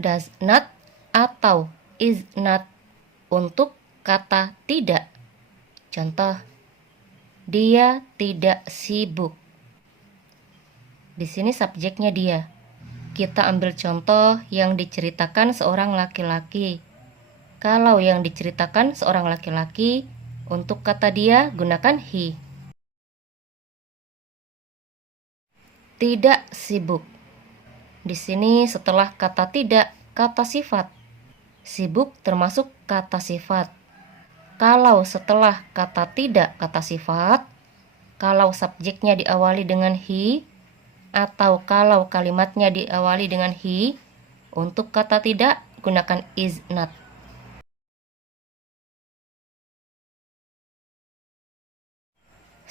does not atau is not untuk kata tidak. Contoh, dia tidak sibuk. Di sini subjeknya dia. Kita ambil contoh yang diceritakan seorang laki-laki. Kalau yang diceritakan seorang laki-laki, untuk kata dia gunakan he. Tidak sibuk. Di sini setelah kata tidak, kata sifat. Sibuk termasuk kata sifat. Kalau setelah kata tidak, kata sifat, kalau subjeknya diawali dengan he, atau kalau kalimatnya diawali dengan he, untuk kata tidak gunakan is not.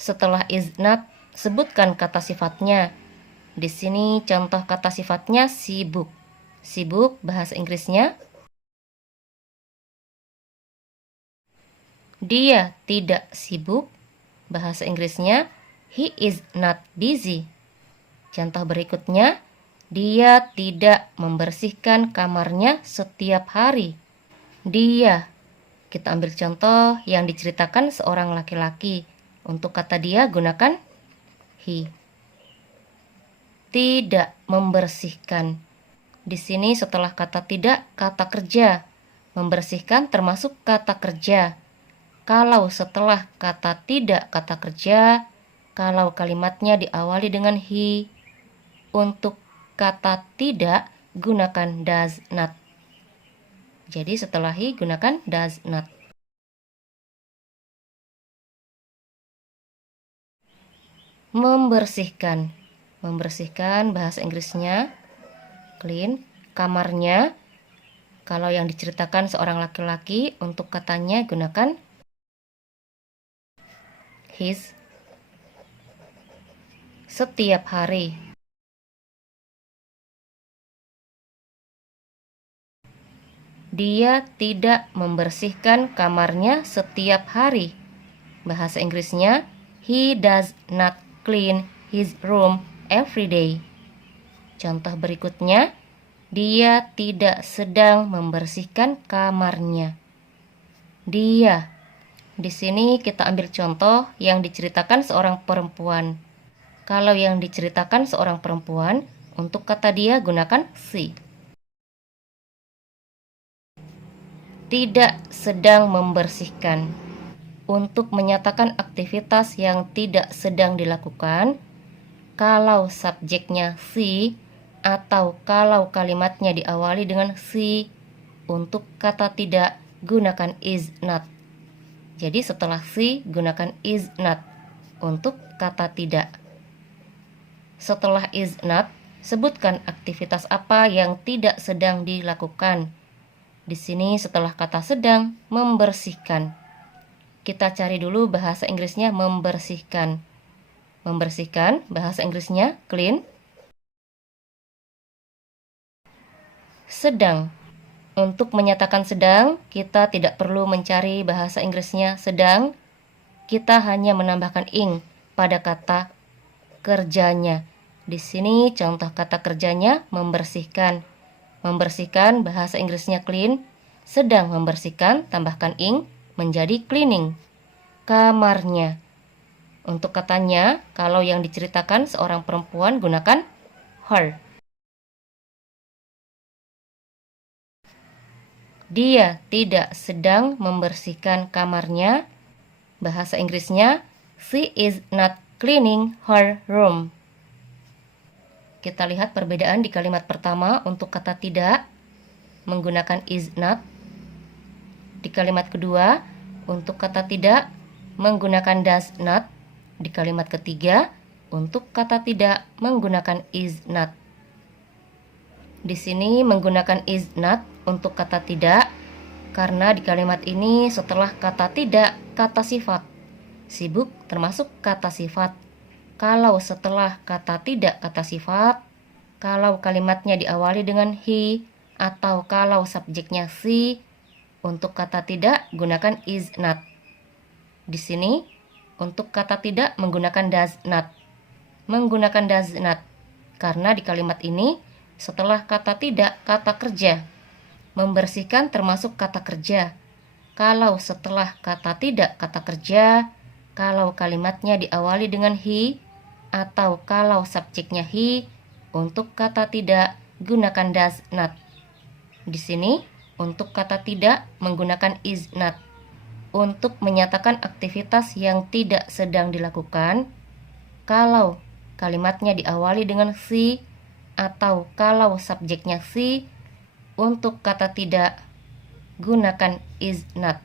Setelah is not, sebutkan kata sifatnya. Di sini contoh kata sifatnya sibuk. Sibuk bahasa Inggrisnya dia tidak sibuk. Bahasa Inggrisnya he is not busy. Contoh berikutnya, dia tidak membersihkan kamarnya setiap hari. Dia. Kita ambil contoh yang diceritakan seorang laki-laki. Untuk kata dia gunakan he. Tidak membersihkan. Di sini setelah kata tidak, kata kerja. Membersihkan termasuk kata kerja. Kalau setelah kata tidak, kata kerja, kalau kalimatnya diawali dengan he, untuk kata tidak gunakan does not. Jadi setelah he gunakan does not. Membersihkan. Membersihkan bahasa Inggrisnya clean. Kamarnya, kalau yang diceritakan seorang laki-laki, untuk katanya gunakan his. Setiap hari. Dia tidak membersihkan kamarnya setiap hari. Bahasa Inggrisnya, he does not clean his room every day. Contoh berikutnya, dia tidak sedang membersihkan kamarnya. Dia. Di sini kita ambil contoh yang diceritakan seorang perempuan. Kalau yang diceritakan seorang perempuan, untuk kata dia gunakan she. Tidak sedang membersihkan. Untuk menyatakan aktivitas yang tidak sedang dilakukan, kalau subjeknya she atau kalau kalimatnya diawali dengan she, untuk kata tidak gunakan is not. Jadi setelah she gunakan is not untuk kata tidak. Setelah is not, sebutkan aktivitas apa yang tidak sedang dilakukan. Di sini setelah kata sedang, membersihkan. Kita cari dulu bahasa Inggrisnya membersihkan. Membersihkan, bahasa Inggrisnya clean. Sedang. Untuk menyatakan sedang, kita tidak perlu mencari bahasa Inggrisnya sedang. Kita hanya menambahkan ing pada kata kerjanya. Di sini contoh kata kerjanya membersihkan. Membersihkan, bahasa Inggrisnya clean. Sedang membersihkan, tambahkan ing menjadi cleaning. Kamarnya. Untuk katanya, kalau yang diceritakan seorang perempuan gunakan her. Dia tidak sedang membersihkan kamarnya. Bahasa Inggrisnya, she is not cleaning her room. Kita lihat perbedaan di kalimat pertama untuk kata tidak menggunakan is not. Di kalimat kedua untuk kata tidak menggunakan does not. Di kalimat ketiga untuk kata tidak menggunakan is not. Di sini menggunakan is not untuk kata tidak karena di kalimat ini setelah kata tidak kata sifat. Sibuk termasuk kata sifat. Kalau setelah kata tidak kata sifat, kalau kalimatnya diawali dengan he atau kalau subjeknya she, untuk kata tidak gunakan is not. Di sini untuk kata tidak menggunakan does not. Menggunakan does not karena di kalimat ini setelah kata tidak, kata kerja. Membersihkan termasuk kata kerja. Kalau setelah kata tidak, kata kerja, kalau kalimatnya diawali dengan he, atau kalau subjeknya he, untuk kata tidak, gunakan does not. Di sini, untuk kata tidak, menggunakan is not. Untuk menyatakan aktivitas yang tidak sedang dilakukan, kalau kalimatnya diawali dengan she, atau kalau subjeknya she, untuk kata tidak, gunakan is not.